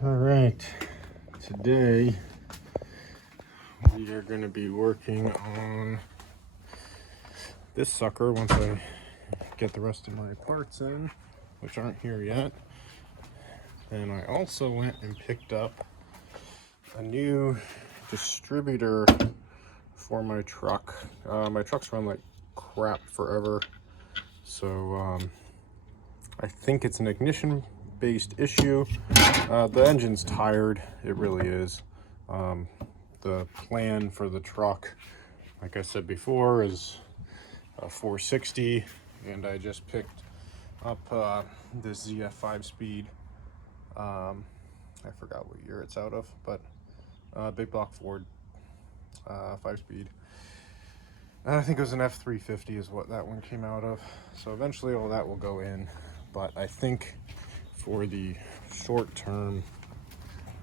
All right, today we are going to be working on this sucker once I get the rest of my parts in, which aren't here yet. And I also went and picked up a new distributor for my truck. My truck's run like crap forever, so I think it's an ignition based issue. The engine's tired, it really is. The plan for the truck, like I said before, is a 460, and I just picked up this ZF 5-speed. I forgot what year it's out of, but big block Ford 5-speed. And I think it was an F250 is what that one came out of. So eventually all that will go in, but I think for the short term,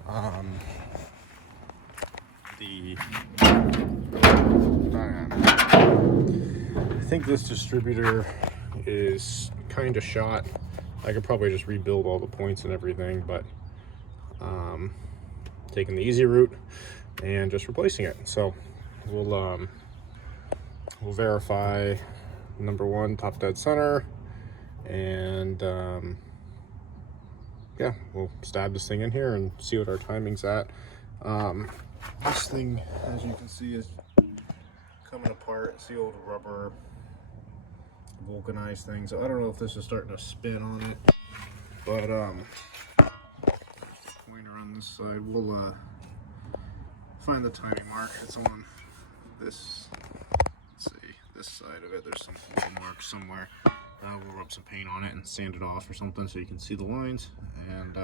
I think this distributor is kind of shot. I could probably just rebuild all the points and everything, but taking the easy route and just replacing it. So we'll verify number one, top dead center, and yeah, we'll stab this thing in here and see what our timing's at. This thing, as you can see, is coming apart. It's the old rubber vulcanized thing, so I don't know if this is starting to spin on it, but pointer on this side, we'll find the timing mark. It's on this, let's see, this side of it. There's some little marks somewhere. We'll rub some paint on it and sand it off or something so you can see the lines, and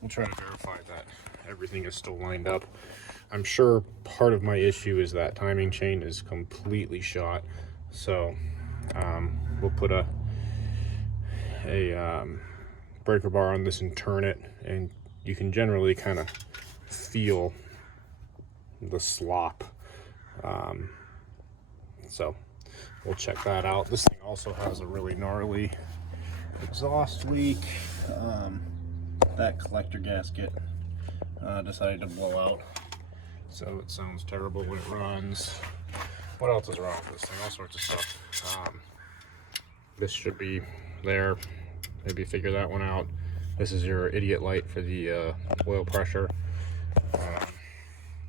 we'll try to verify that everything is still lined up. I'm sure part of my issue is that timing chain is completely shot, so we'll put a breaker bar on this and turn it, and you can generally kind of feel the slop. So we'll check that out. This thing also has a really gnarly exhaust leak. That collector gasket decided to blow out, so it sounds terrible when it runs. What else is wrong with this thing? All sorts of stuff. This should be there. Maybe figure that one out. This is your idiot light for the oil pressure. I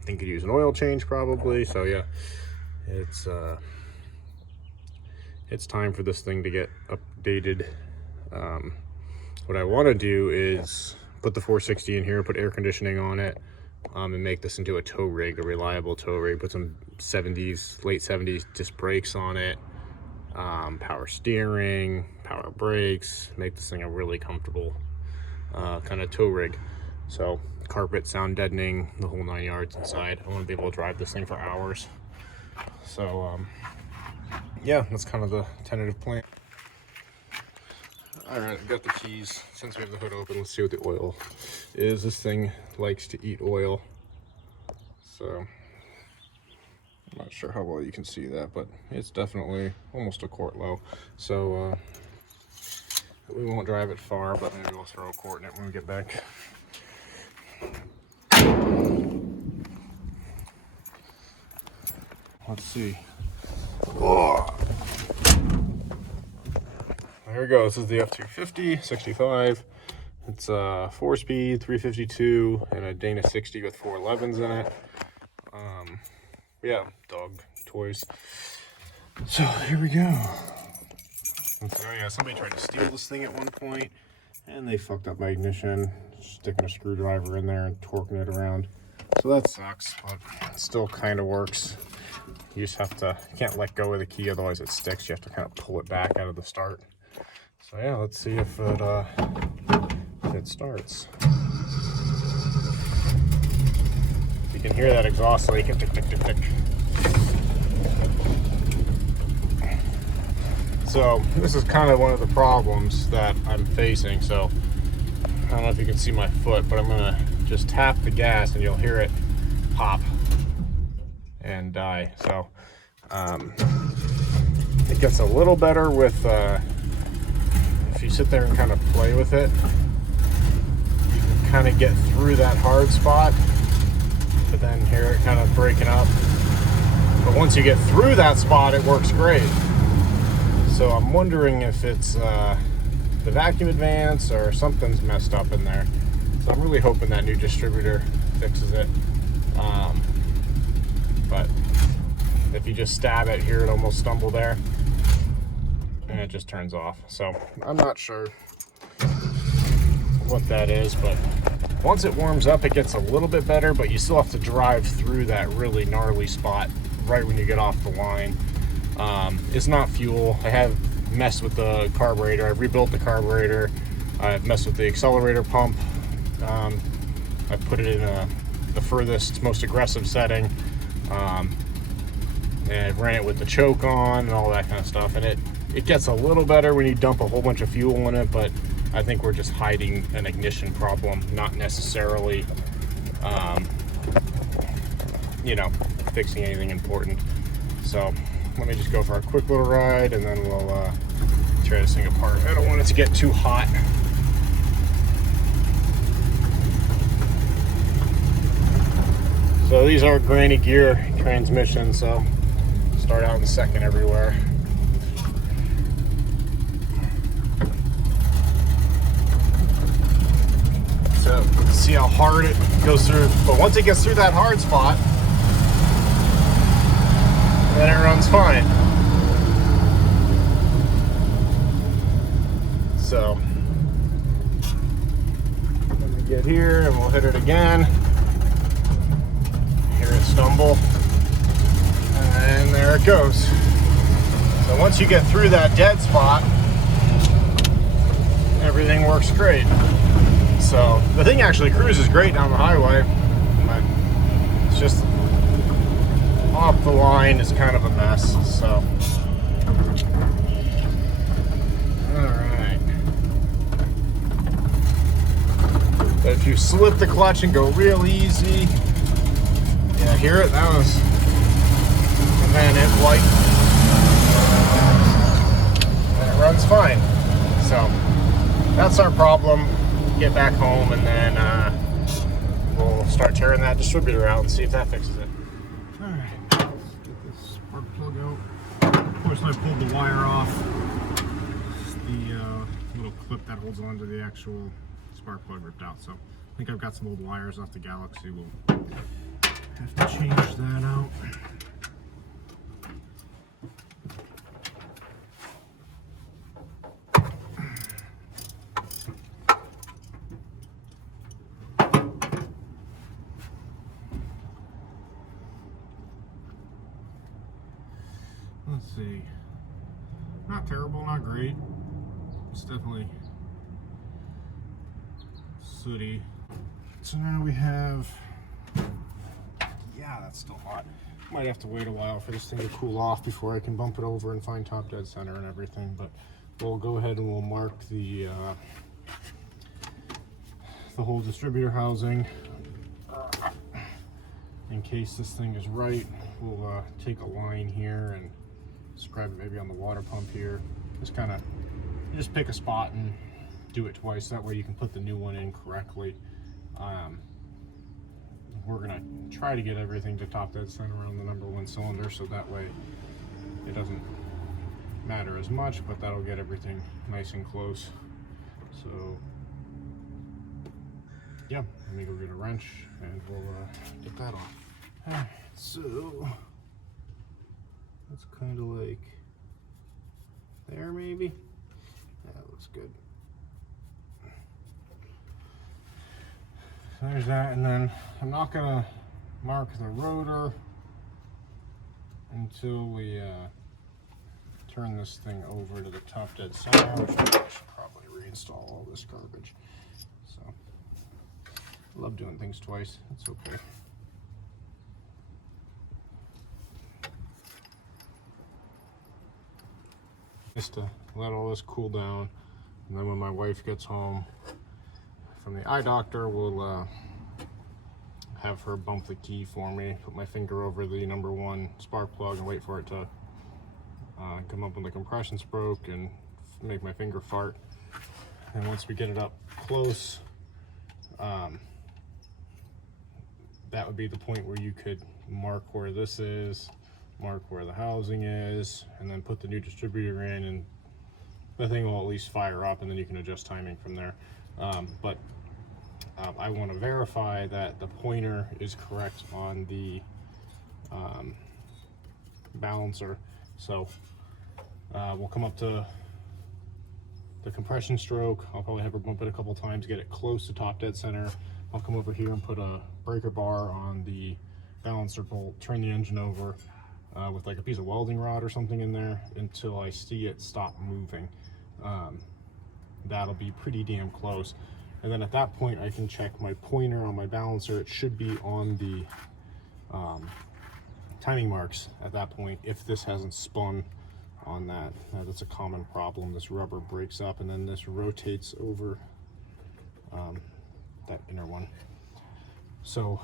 think you'd use an oil change probably. So yeah, it's time for this thing to get updated. What I want to do is put the 460 in here, put air conditioning on it, and make this into a tow rig, a reliable tow rig. Put some late 70s disc brakes on it, power steering, power brakes, make this thing a really comfortable kind of tow rig. So carpet, sound deadening, the whole 9 yards inside. I want to be able to drive this thing for hours. So yeah, that's kind of the tentative plan. All right, I've got the keys. Since we have the hood open, let's see what the oil is. This thing likes to eat oil, so I'm not sure how well you can see that, but it's definitely almost a quart low. So we won't drive it far, but maybe we'll throw a quart in it when we get back. Let's see. Oh. There we go. This is the F250 65. It's a 4-speed 352 and a Dana 60 with 411s in it. Yeah, dog toys. So here we go. So yeah, somebody tried to steal this thing at one point, and they fucked up my ignition, sticking a screwdriver in there and torquing it around. So that sucks, but it still kind of works. You just have to, you can't let go of the key, otherwise it sticks. You have to kind of pull it back out of the start. So yeah, let's see if it starts. You can hear that exhaust leak. Tick, tick, tick, tick. So this is kind of one of the problems that I'm facing. So I don't know if you can see my foot, but I'm gonna just tap the gas and you'll hear it pop and die. So it gets a little better with if you sit there and kind of play with it, you can kind of get through that hard spot, but then hear it kind of breaking up. But once you get through that spot, it works great. So I'm wondering if it's the vacuum advance or something's messed up in there. So I'm really hoping that new distributor fixes it. But if you just stab it, hear it almost stumble there, and it just turns off. So I'm not sure what that is, but once it warms up, it gets a little bit better, but you still have to drive through that really gnarly spot right when you get off the line. It's not fuel. I have messed with the carburetor. I've rebuilt the carburetor. I've messed with the accelerator pump. I put it in the furthest, most aggressive setting, and I've ran it with the choke on and all that kind of stuff, and it gets a little better when you dump a whole bunch of fuel in it, but I think we're just hiding an ignition problem, not necessarily you know, fixing anything important. So let me just go for a quick little ride, and then we'll try this thing apart. I don't want it to get too hot. So these are granny gear transmissions, so start out in second everywhere. So you can see how hard it goes through, but once it gets through that hard spot, then it runs fine. So let me get here and we'll hit it again. Hear it stumble, and there it goes. So once you get through that dead spot, everything works great. So the thing actually cruises great down the highway, but it's just off the line is kind of a mess. So all right, but if you slip the clutch and go real easy, yeah, hear it? That was, and then it like, and it runs fine. So that's our problem. Get back home, and then we'll start tearing that distributor out and see if that fixes it. All right, let's get this spark plug out. Of course, I pulled the wire off the little clip that holds onto the actual spark plug ripped out. So I think I've got some old wires off the Galaxy. We'll have to change that out. Let's see. Not terrible, not great. It's definitely sooty. So now we have, yeah, that's still hot. Might have to wait a while for this thing to cool off before I can bump it over and find top dead center and everything, but we'll go ahead and we'll mark the whole distributor housing. In case this thing is right, we'll take a line here and describe it maybe on the water pump here. Just kind of, just pick a spot and do it twice. That way you can put the new one in correctly. We're gonna try to get everything to top dead center around the number one cylinder, so that way it doesn't matter as much, but that'll get everything nice and close. So yeah, let me go get a wrench and we'll get that off. All right, so that's kind of like there maybe. That looks good. So there's that, and then I'm not gonna mark the rotor until we turn this thing over to the top dead center, which I should probably reinstall all this garbage. So I love doing things twice. It's okay. Just to let all this cool down, and then when my wife gets home from the eye doctor, we'll have her bump the key for me, put my finger over the number one spark plug and wait for it to come up when the compression's broke and make my finger fart. And once we get it up close, that would be the point where you could mark where this is, mark where the housing is, and then put the new distributor in, and the thing will at least fire up, and then you can adjust timing from there. But I want to verify that the pointer is correct on the balancer. So we'll come up to the compression stroke. I'll probably have her bump it a couple times, get it close to top dead center. I'll come over here and put a breaker bar on the balancer bolt, turn the engine over with like a piece of welding rod or something in there until I see it stop moving. That'll be pretty damn close. And then at that point, I can check my pointer on my balancer. It should be on the timing marks at that point if this hasn't spun on that. That's a common problem. This rubber breaks up and then this rotates over that inner one. So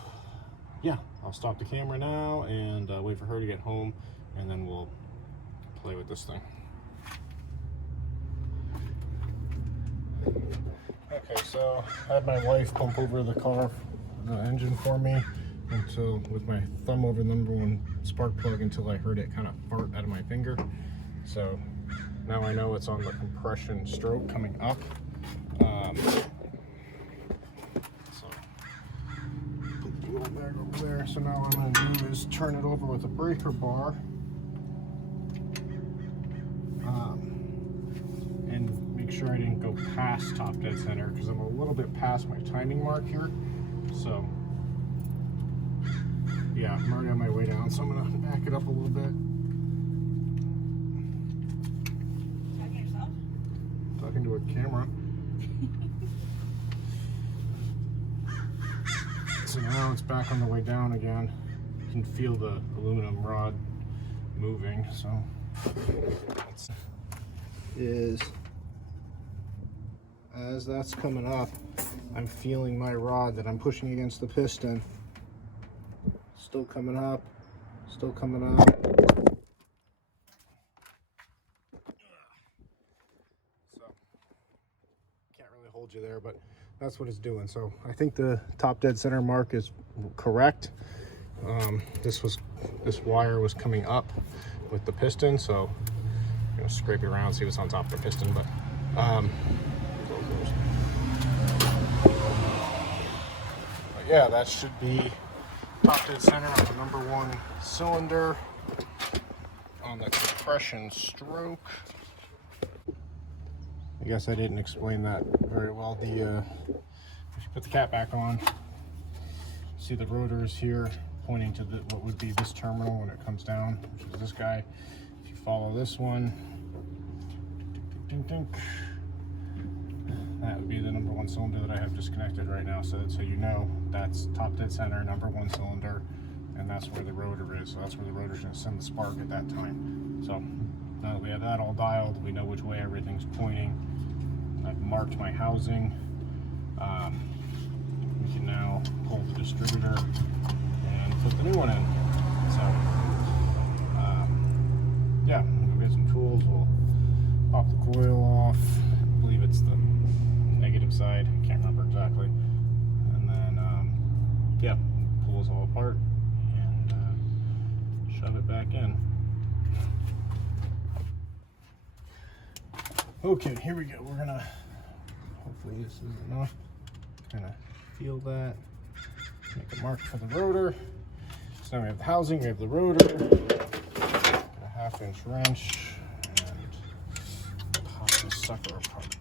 yeah, I'll stop the camera now and wait for her to get home, and then we'll play with this thing. Okay, so I had my wife pump over the engine for me until, with my thumb over the number one spark plug, until I heard it kind of fart out of my finger. So now I know it's on the compression stroke coming up. So put the little bag over there. So now what I'm going to do is turn it over with a breaker bar. And make sure I didn't go past top dead center, because I'm a little bit past my timing mark here. So yeah, I'm already on my way down, so I'm gonna back it up a little bit. Talking to yourself? Talking to a camera. So now it's back on the way down again. You can feel the aluminum rod moving, so as that's coming up, I'm feeling my rod that I'm pushing against the piston. Still coming up, still coming up. So, can't really hold you there, but that's what it's doing. So I think the top dead center mark is correct. This wire was coming up with the piston, so I'm gonna scrape it around, see what's on top of the piston, but yeah, that should be top dead center on the number one cylinder on the compression stroke. I guess I didn't explain that very well. If you put the cap back on, see the rotors here pointing to what would be this terminal when it comes down, which is this guy. If you follow this one, that would be the number one cylinder that I have disconnected right now. So you know that's top dead center, number one cylinder, and that's where the rotor is. So that's where the rotor is going to send the spark at that time. So now that we have that all dialed, we know which way everything's pointing. I've marked my housing. We can now pull the distributor and put the new one in. So yeah, we'll get some tools. We'll pop the coil off. I believe it's the negative side, can't remember exactly, and then yeah, pull this all apart and shove it back in. Okay, here we go. We're gonna, hopefully this is enough, kind of feel that, make a mark for the rotor. So now we have the housing, we have the rotor, get a 1/2 inch wrench and pop this sucker apart.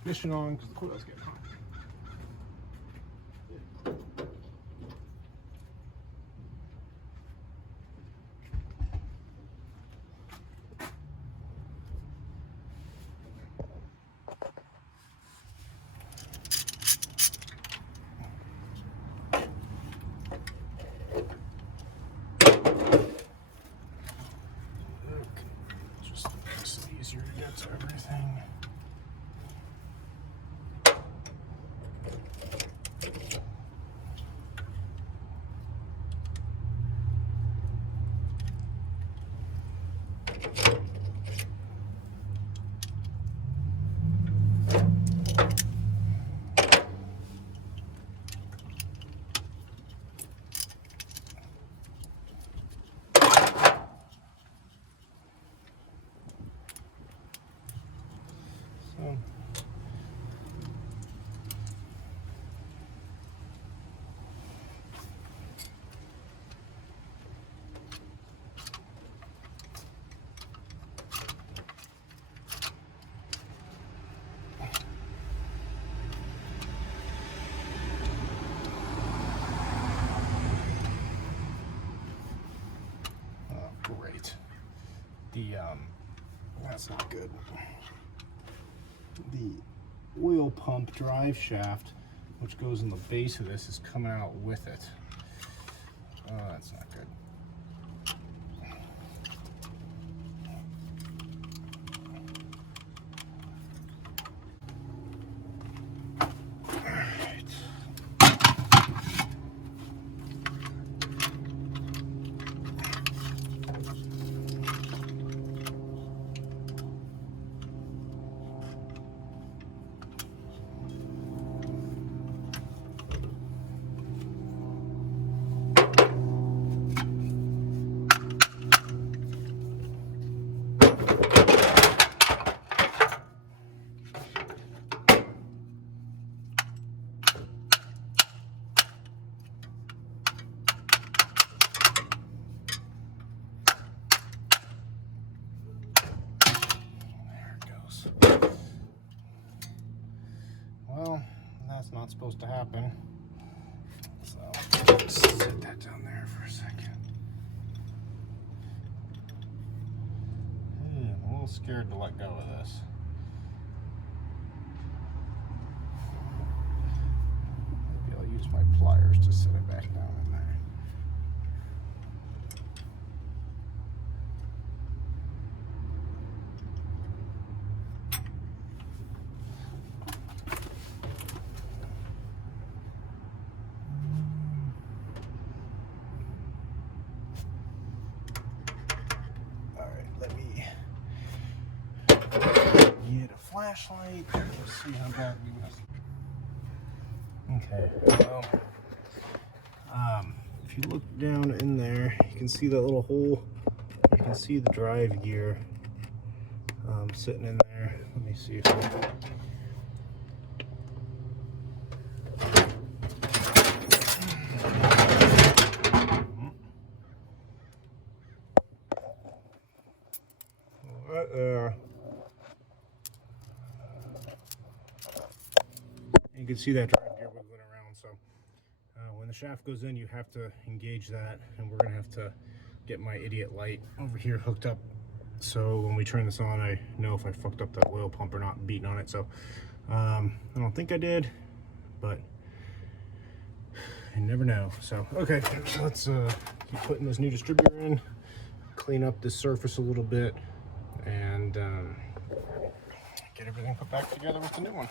Ignition on because the coil's getting hot. that's not good. The oil pump drive shaft, which goes in the base of this, is coming out with it. Oh, that's not good. Well, that's not supposed to happen. So just set that down there for a second. I'm a little scared to let go of this. Maybe I'll use my pliers to set it back down in there. Let me get a flashlight. Let's see how bad we messed up. Okay, well, if you look down in there, you can see that little hole. You can see the drive gear sitting in there. Let me see if I... Right there. You can see that drive gear wiggling around, so when the shaft goes in, you have to engage that, and we're gonna have to get my idiot light over here hooked up, so when we turn this on, I know if I fucked up that oil pump or not, beating on it. So I don't think I did, but you never know. So okay, let's keep putting this new distributor in, clean up this surface a little bit, and get everything put back together with the new one.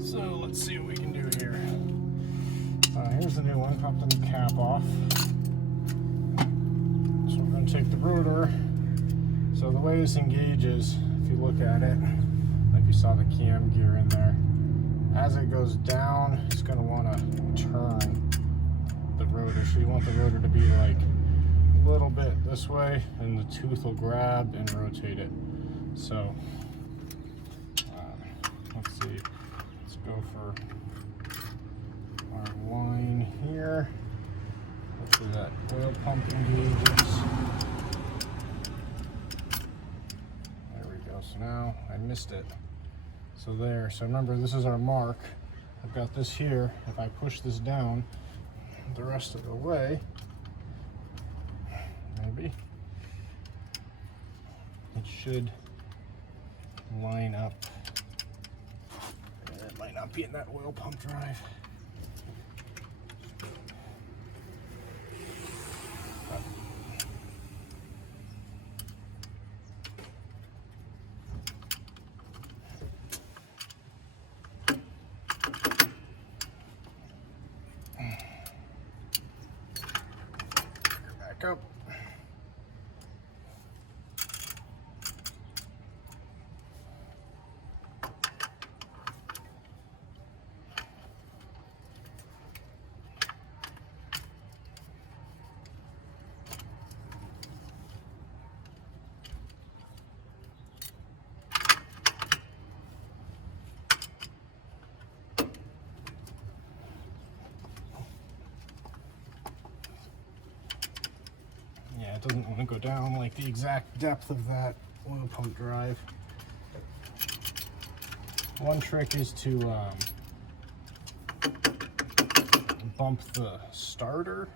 So let's see what we can do here. Here's the new one, pop the new cap off. So we're going to take the rotor. So the way this engages, if you look at it, like you saw the cam gear in there, as it goes down, it's going to want to turn the rotor. So you want the rotor to be like a little bit this way, and the tooth will grab and rotate it. So let's see, let's go for our line here. Hopefully that oil pump engages. So now I missed it. So there. So remember, this is our mark. I've got this here. If I push this down the rest of the way, maybe it should line up. It might not be in that oil pump drive. Up. Yeah, it doesn't want to go down like the exact depth of that oil pump drive. One trick is to bump the starter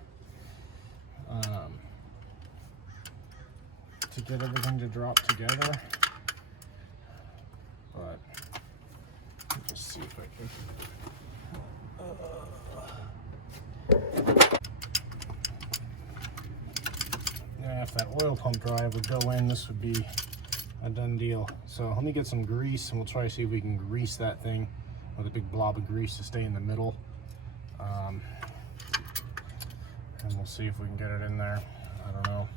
to get everything to drop together. But let's just see if I can. Yeah, if that oil pump drive would go in, this would be a done deal. So let me get some grease and we'll try to see if we can grease that thing with a big blob of grease to stay in the middle. And we'll see if we can get it in there. I don't know.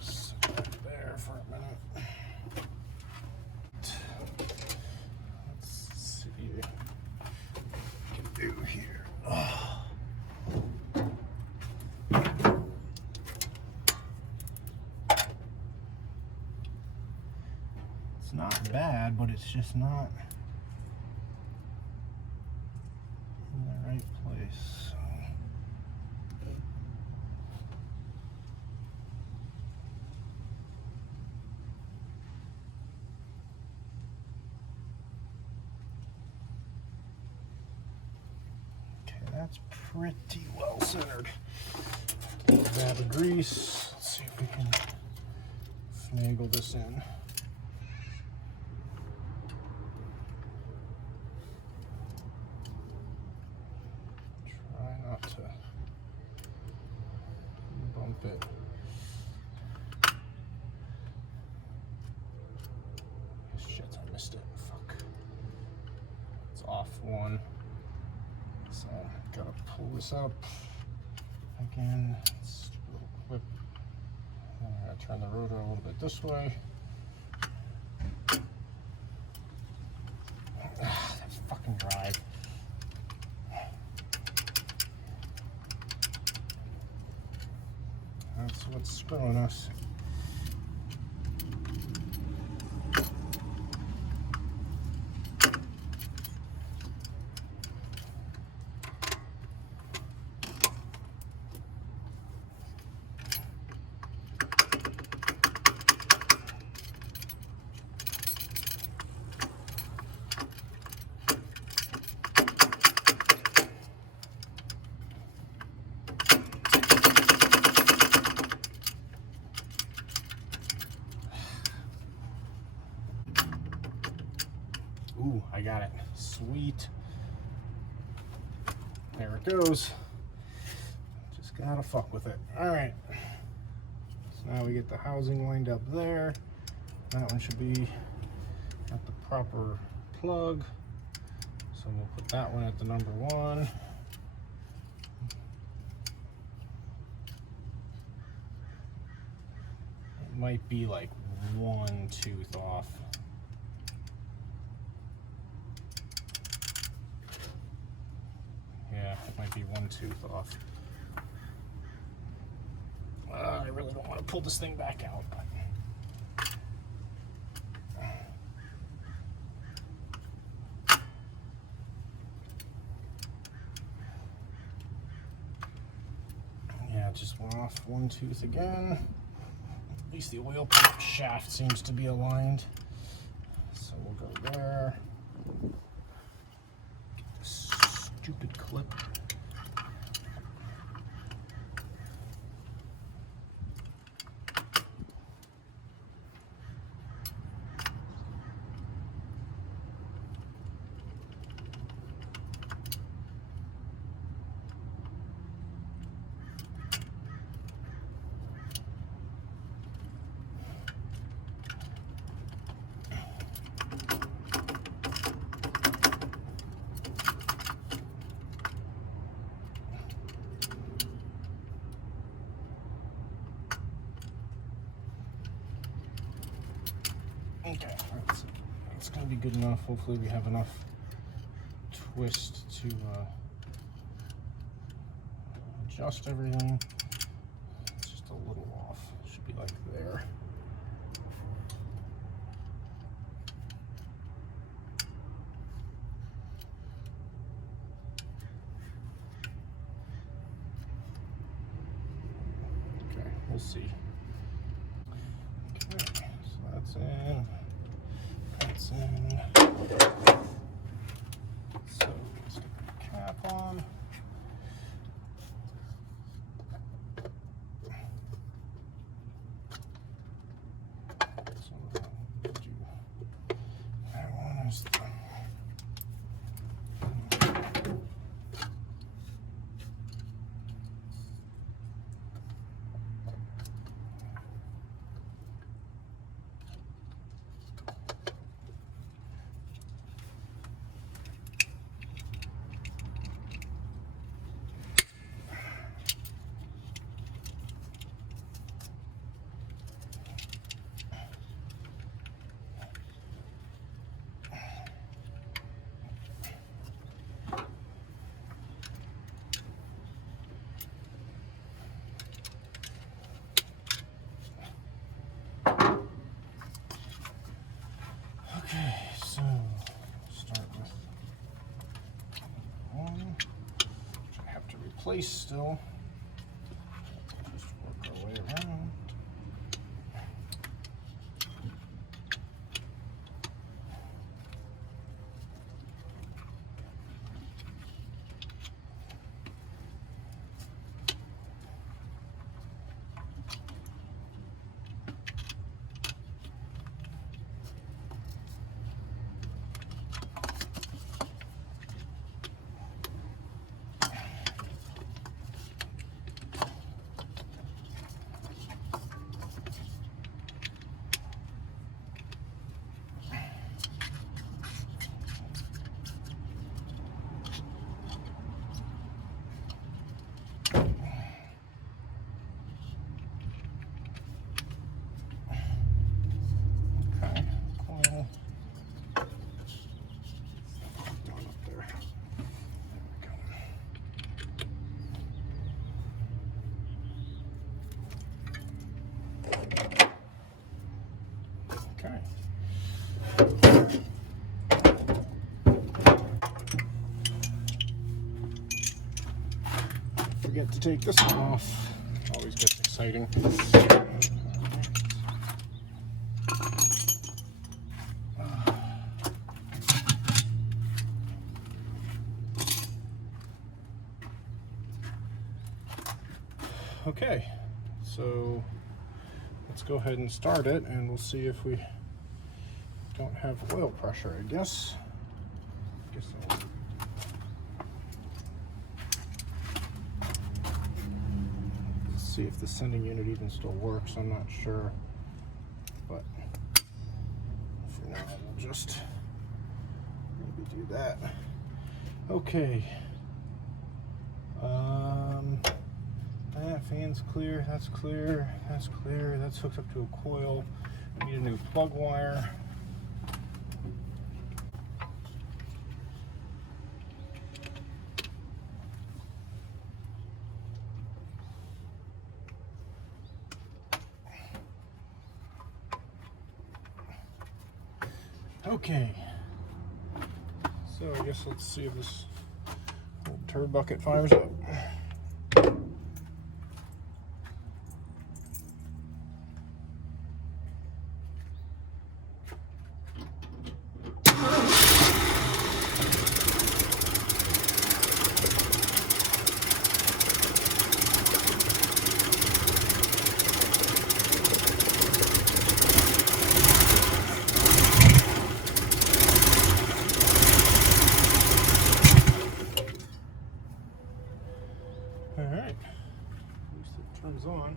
Sit back there for a minute. Let's see what we can do here. It's not bad, but it's just not in the right place. Okay, that's pretty well centered. Dab of grease. Let's see if we can finagle this in. To bump it. Shit, I missed it. Fuck. It's off one. So gotta pull this up again. It's a little quick. I'm gonna turn the rotor a little bit this way. That fucking drive. That's what's screwing us. Ooh, I got it. Sweet. There it goes. Just gotta fuck with it. All right. So now we get the housing lined up there. That one should be at the proper plug. So we'll put that one at the number 1. It might be like 1 tooth off. Yeah, it might be 1 tooth off. I really don't want to pull this thing back out. Yeah, just went off 1 tooth again. At least the oil pump shaft seems to be aligned. So we'll go there. Stupid clip. Okay, that's gonna be good enough. Hopefully we have enough twist to adjust everything. It's just a little off. It should be like there. Okay, we'll see. place still. Just work our way around. Forget to take this one off. Always gets exciting. Okay, so let's go ahead and start it, and we'll see if we don't have oil pressure, I guess. I'll see if the sending unit even still works. I'm not sure, but for now we'll just maybe do that. Okay. That fan's clear, that's clear, that's clear, that's hooked up to a coil. We need a new plug wire. Okay, so I guess let's see if this old turd bucket fires up. On.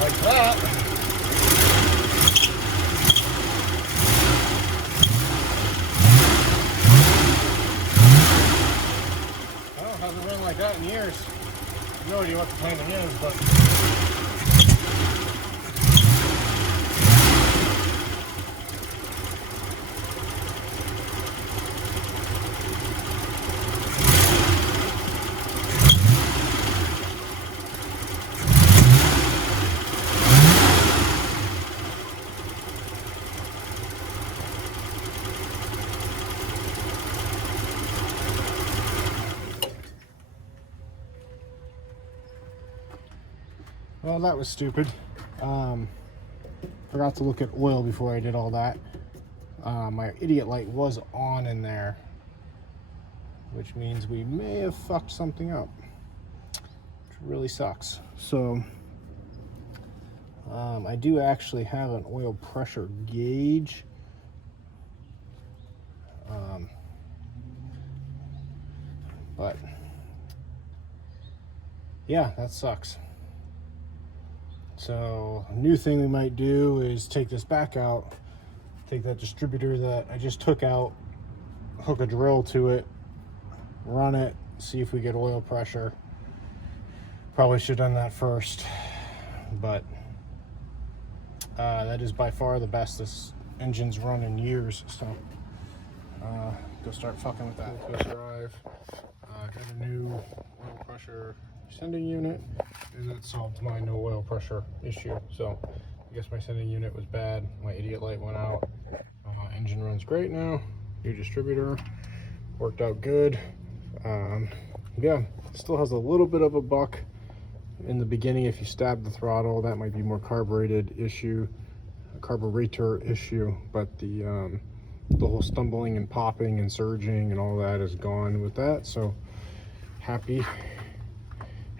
Like that. Like that in years. No idea what the planning is, but well, that was stupid. Forgot to look at oil before I did all that. My idiot light was on in there, which means we may have fucked something up, which really sucks. So I do actually have an oil pressure gauge. But yeah, that sucks. So new thing we might do is take this back out, take that distributor that I just took out, hook a drill to it, run it, see if we get oil pressure. Probably should have done that first, but that is by far the best this engine's run in years. So go start fucking with that twist drive. Got a new oil pressure sending unit, and that solved my no oil pressure issue. So I guess my sending unit was bad. My idiot light went out. Engine runs great now. New distributor, worked out good. Yeah, still has a little bit of a buck in the beginning. If you stab the throttle, that might be more carburetor issue, but the whole stumbling and popping and surging and all that is gone with that. So happy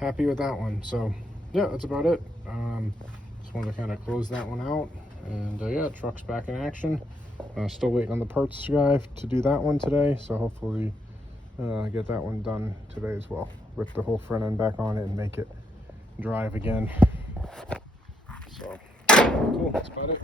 with that one. So yeah, that's about it. Just wanted to kind of close that one out, and yeah, truck's back in action. Still waiting on the parts guy to do that one today, so hopefully get that one done today as well, with the whole front end back on it and make it drive again. So cool, that's about it.